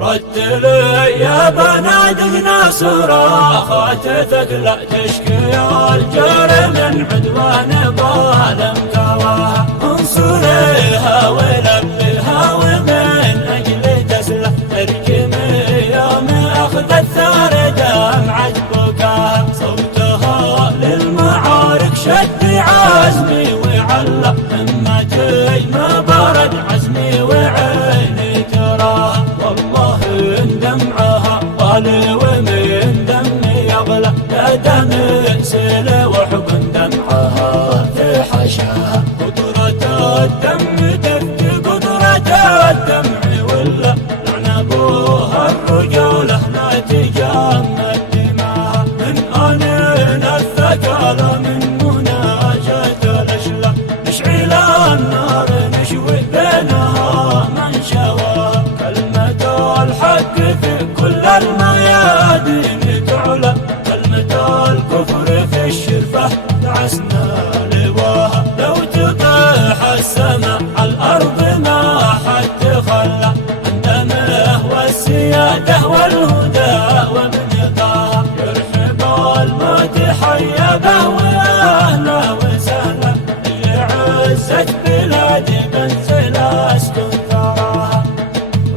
رتلي يا بنادقنا صراخات ثقل تشكي الجار من عدوان ظالم كواها. انصريها ولبيها ومن اجل تسلح ترجمي يوم اخذت ثار دمعة بكاها. صوتها للمعارك شد عزمي وعلق همتي ما برد عزمي وعيني تراها. والله ان دمعها طالي ومن دمي يغلى لا دم سيل وحقن دمعها في حشاها. قدرة الدم تفدي قدرة الدمع ولا لعن ابوها الرجولة لا تجمد دماها. من انين الثقال من مناجاة الاشلاء نشعل النار نشوي بينها من شواها. كلمة الحق في كل الميادين تعلى، كلمة الكفر في الشرفة دعسنا لواها. لو تطيح السماء الأرض ما حد خلى عندما والسيادة والهدى وابنقاها. يرحب الموت حيا به وأهلا وسهلا اللي عزت بلادي بنزل أسكن ثراها.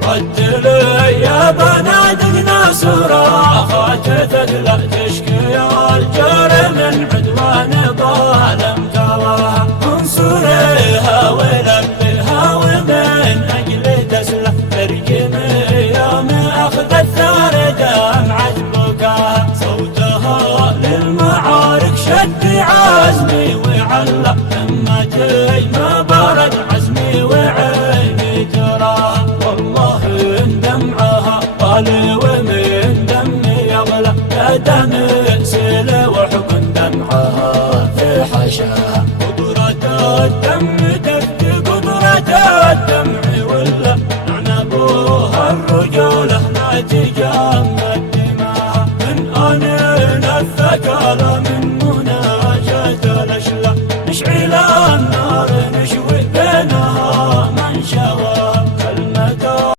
رتلي يا بنادقنا صراخات ثقل تشكي الجار من عدوان ظالم كواها. انصريها ولبيها ومن اجل تسلح ترجمي يوم اخذت ثار دمعة بكاها. صوتها للمعارك شد عزمي وعلق همتي ما برد عزمي وعيني تراها. والله ان دمعها طالي ومن دمي يغلى لا دم سيل وحقن دمعها في حشاها. قدرة